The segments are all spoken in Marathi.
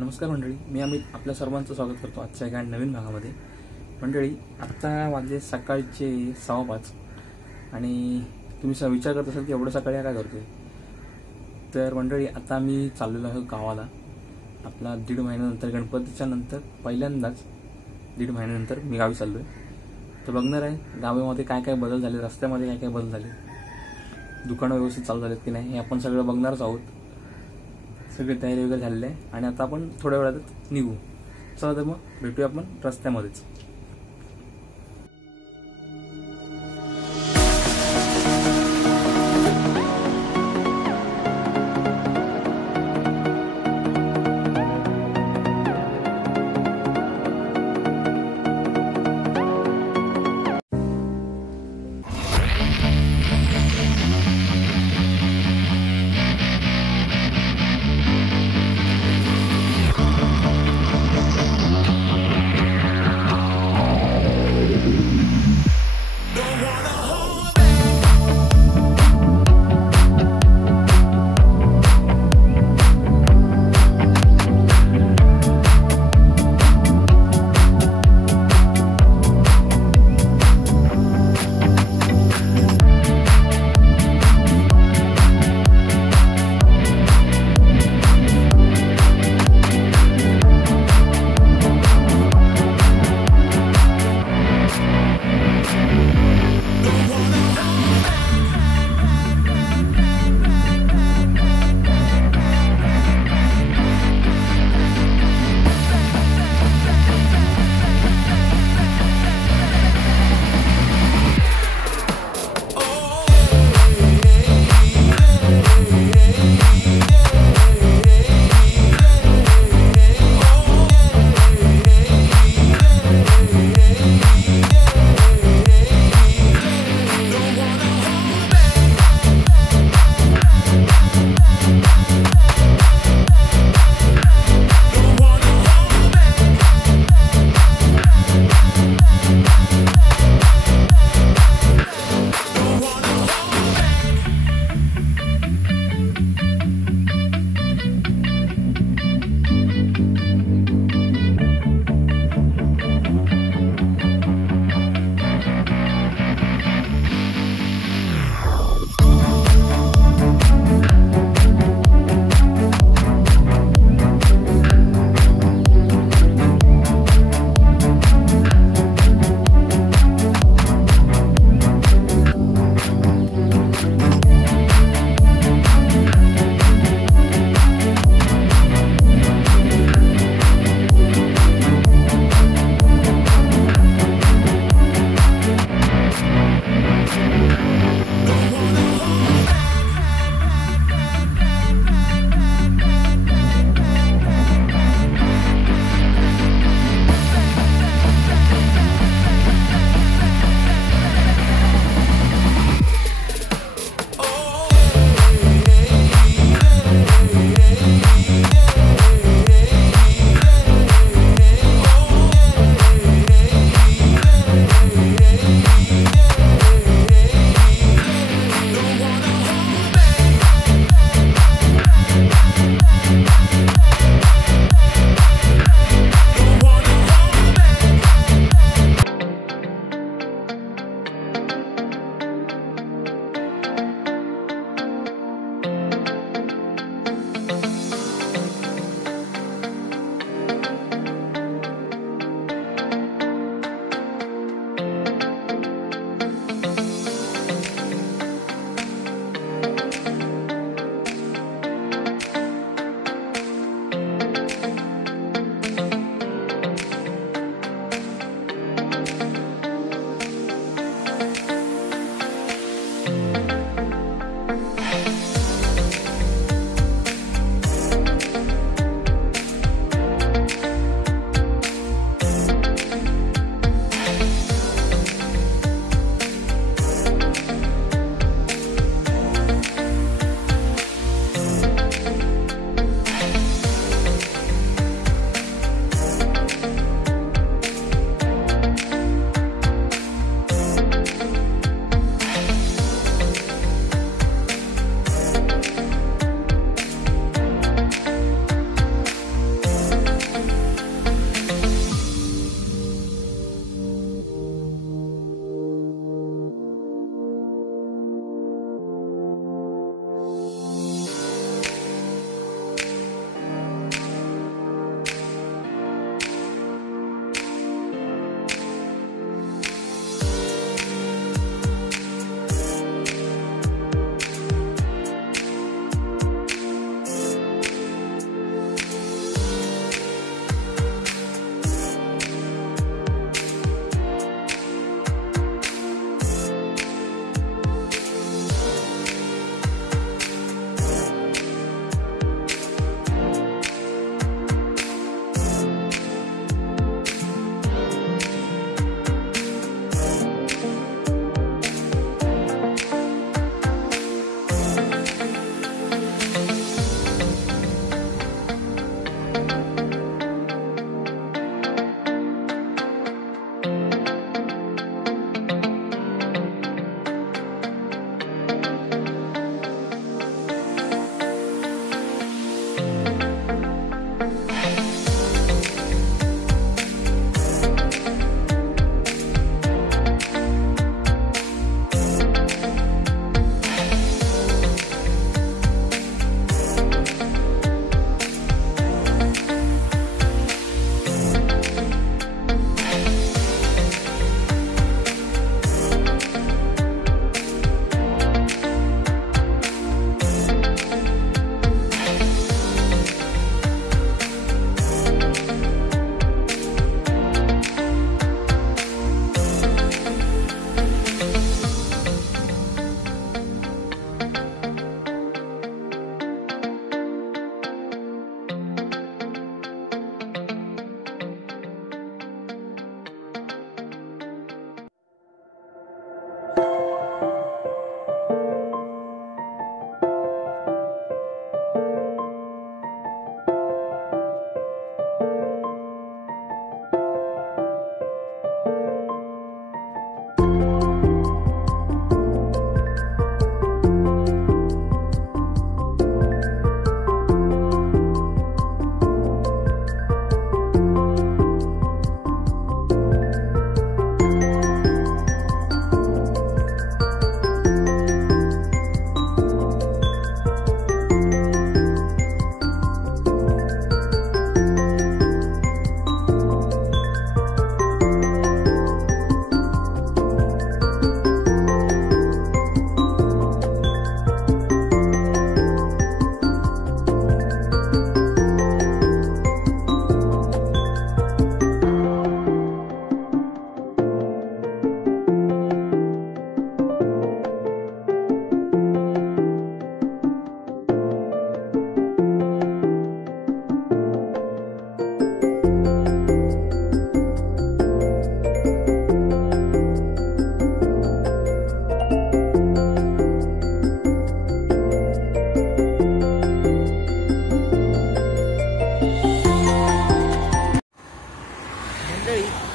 नमस्कार मंडळी, मी अमित आपल्या सर्वांचं स्वागत करतो आजच्या एका नवीन भागामध्ये। मंडळी, आत्ता वाजले सकाळचे 5:15 आणि तुम्ही विचार करत असाल की एवढं सकाळी काय करतोय। तर मंडळी, आता मी चाललेलो आहे गावाला। आपला 1.5 महिन्यानंतर, गणपतीच्या नंतर पहिल्यांदाच 1.5 महिन्यानंतर मी गावी चाललोय। तर बघणार आहे गावामध्ये काय काय बदल झाले, रस्त्यामध्ये काय काय बदल झाले, दुकानं व्यवस्थित चालू झालेत की नाही हे आपण सगळं बघणारच आहोत। सगळी तयारी वगैरे झालेली आहे आणि आता आपण थोड्या वेळात निघू। चला तर मग भेटूया आपण रस्त्यामध्येच।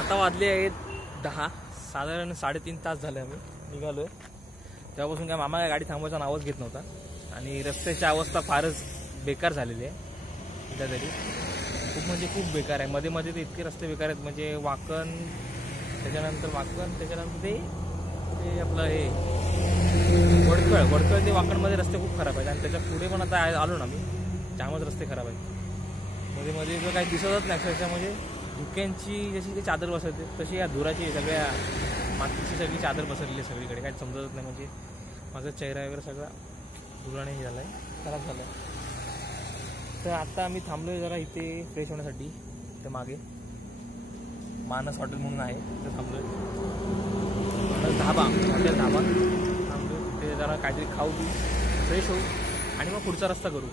आता वाजले आहेत 10, साधारण 3.5 तास झाले आम्ही निघालोय. तेव्हापासून काय मामा गाडी थांबवायचा नावच घेत नव्हता आणि रस्त्याची अवस्था फारच बेकार झालेली आहे. सध्या तरी खूप म्हणजे खूप बेकार आहे. मध्ये मध्ये ते इतके रस्ते बेकार आहेत, म्हणजे वाकण त्याच्यानंतर ते आपलं हे वडखळ ते वाकणमध्ये रस्ते खूप खराब आहेत. आणि त्याच्या पुढे पण आता आलो ना मी, त्यामुळेच रस्ते खराब आहेत. मध्ये जो काही दिसतच नाही अक्षरशः, म्हणजे धुक्यांची जशी ती चादर बसवते तशी या धुराची सगळ्या मातीची सगळी चादर बसवलेली सगळीकडे, काही समजतच नाही. म्हणजे माझा चेहरा वगैरे सगळा धुराने हे झाला आहे, खराब झाला आहे. तर आता आम्ही थांबलो आहे जरा इथे फ्रेश होण्यासाठी. ते मागे मानस हॉटेल म्हणून आहे, तिथे थांबलो आहे. हॉटेल धाबा थांबलो, तिथे जरा काहीतरी खाऊ पिऊ, फ्रेश होऊ आणि मग पुढचा रस्ता करू.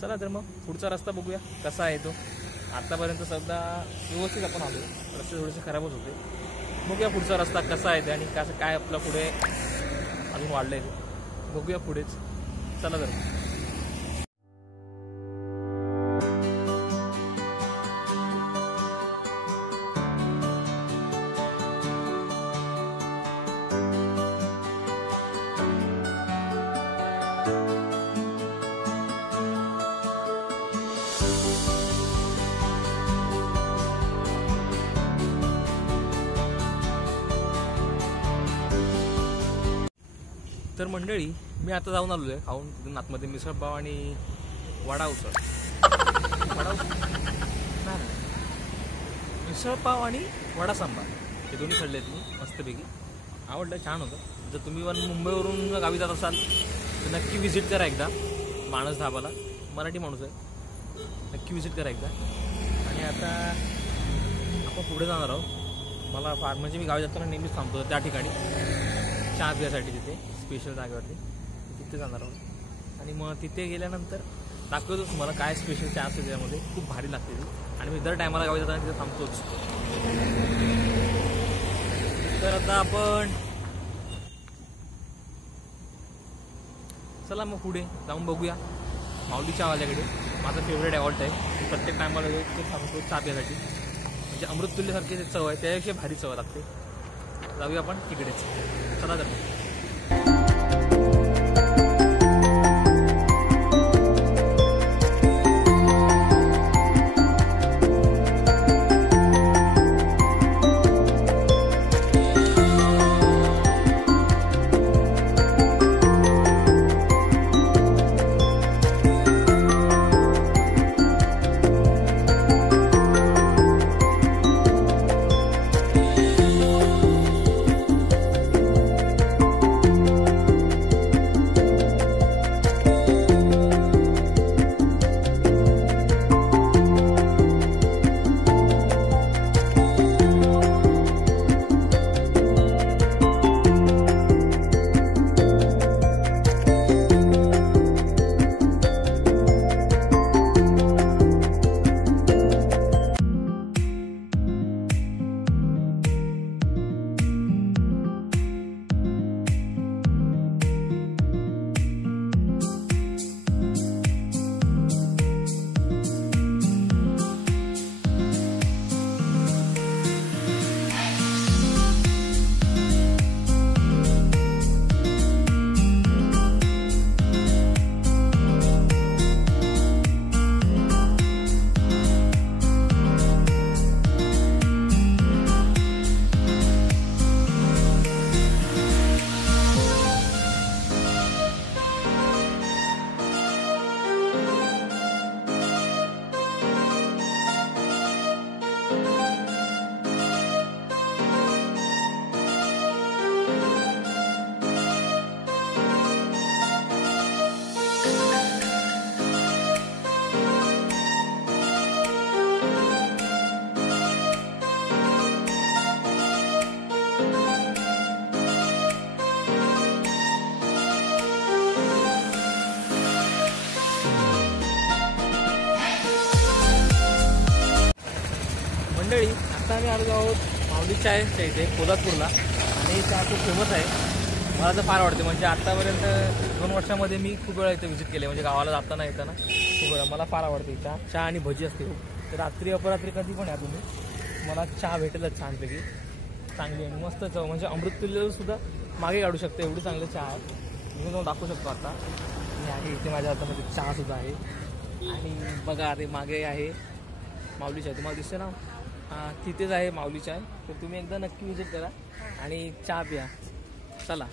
चला तर मग पुढचा रस्ता बघूया कसा आहे तो. आतापर्यंत सध्या व्यवस्थित आपण आलो, रस्ते थोडेसे खराबच होते. बघूया पुढचा रस्ता कसा आहे आणि कसं काय आपलं पुढे अजून वाढलं आहे ते बघूया पुढेच. चला तर तर मंडळी, मी आता जाऊन आलो आहे खाऊन तिथून आतमध्ये मिसळपाव आणि वडा उसळ. मिसळपाव आणि वडा सांबार हे दोन्ही खाल्ले आहेत मी मस्तपैकी. आवडलं, छान होतं. जर तुम्ही मुंबईवरून गावी जात असाल तर नक्की व्हिजिट करा एकदा मानस धाबाला. मराठी माणूस आहे, नक्की व्हिजिट करा एकदा. आणि आता आपण पुढे जाणार आहोत. मला फार म्हणजे मी गावी जाताना नेहमीच थांबतो त्या ठिकाणी चहा पिण्यासाठी, तिथे स्पेशल जागेवरती तिथे जाणार आहोत. आणि मग तिथे गेल्यानंतर दाखवतोच तुम्हाला काय स्पेशल चहा असते त्यामध्ये, खूप भारी लागते ती. आणि मी दर टायमाला गावी जाताना तिथे थांबतोच. तर आता आपण चला मग पुढे जाऊन बघूया माऊली चहावाल्याकडे. माझा फेवरेट आहे ऑल टाईम. प्रत्येक टायमाला ते सांगतो चहा प्यायसाठी, म्हणजे अमृततुल्यसारखी जे चव आहे त्यापेक्षा भारी चव लागते. जाऊया आपण तिकडेच, चला तर मग. मंडळी, आता आम्ही आलो आहोत माऊली चायच्या इथे कोल्हापूरला, आणि चहा खूप फेमस आहे. मला तर फार आवडते. म्हणजे आत्तापर्यंत 2 वर्षामध्ये मी खूप वेळा इथे व्हिजिट केले, म्हणजे गावाला जाताना येताना खूप वेळा. मला फार आवडते चहा आणि भजी असते खूप. तर रात्री अपरात्री कधी पण या तुम्ही, मला चहा भेटेलच छानपैकी, चांगली आणि मस्त चव. म्हणजे अमृततुल्यसुद्धा मागे काढू शकते, एवढी चांगली चहा आहे. मी तुम्हाला दाखवू शकतो आता. आणि इथे माझ्या हातामध्ये चहासुद्धा आहे. आणि बघा ते मागे आहे माऊली चाय, तुम्हाला दिसते ना, तिथेच आहे माऊली चाय. तर तुम्ही एकदा नक्की विजिट करा आणि चहा प्या. चला.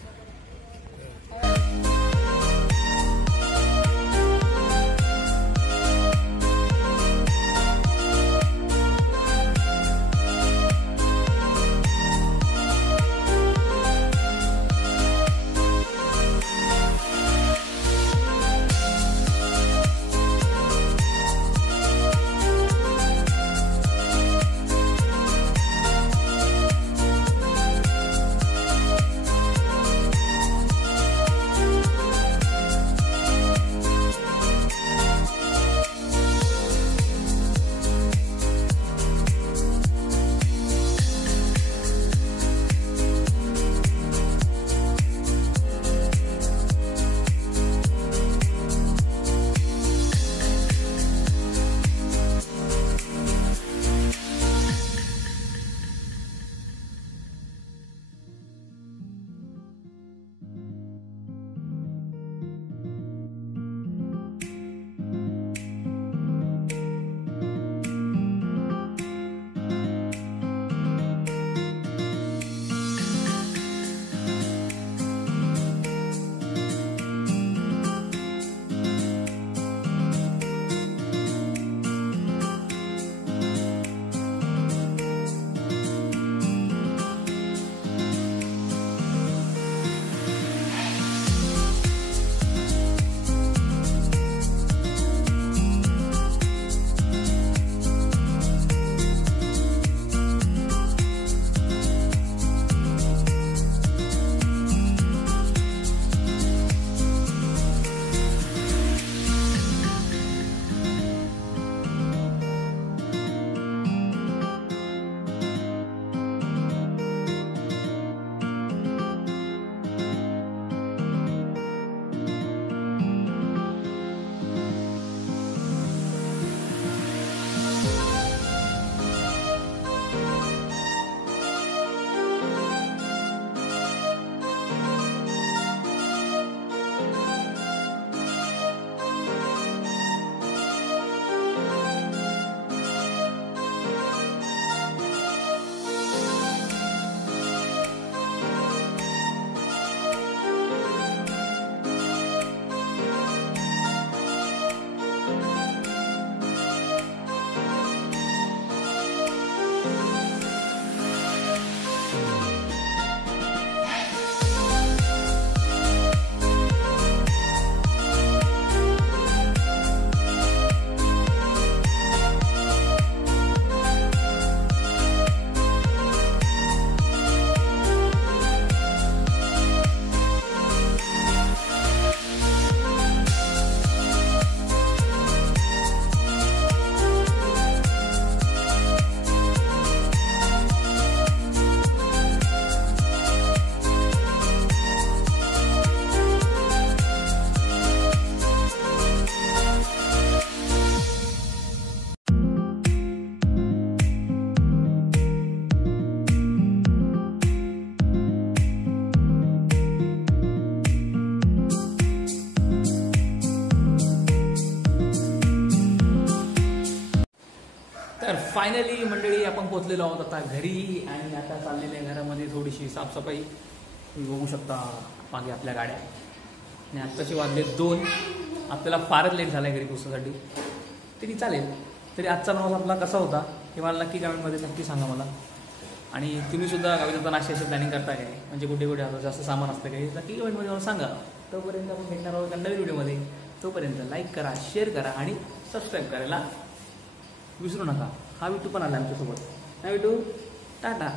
फायनली मंडळी आपण पोहोचलेलो आहोत आता घरी आणि आता चाललेली आहे घरामध्ये थोडीशी साफसफाई. तुम्ही बघू शकता मागे आपल्या गाड्या. आणि आत्ताचे वाजले 2. आपल्याला फारच लेट झाला आहे घरी पोहोचण्यासाठी. तरी चालेल. तरी आजचा प्रवास आपला कसा होता हे मला नक्की कमेंटमध्ये नक्की सांगा मला. आणि तुम्हीसुद्धा गावी नाश्त्याची प्लॅनिंग करता काय, म्हणजे कुठे कुठे आता जास्त सामान असतं काही नक्की कमेंटमध्ये मला सांगा. तोपर्यंत आपण भेटणार आहोत नवीन व्हिडिओमध्ये. तोपर्यंत लाईक करा, शेअर करा आणि सबस्क्राईब करायला विसरू नका. हा विटू पण आला आमच्यासोबत. हा विटू टाटा.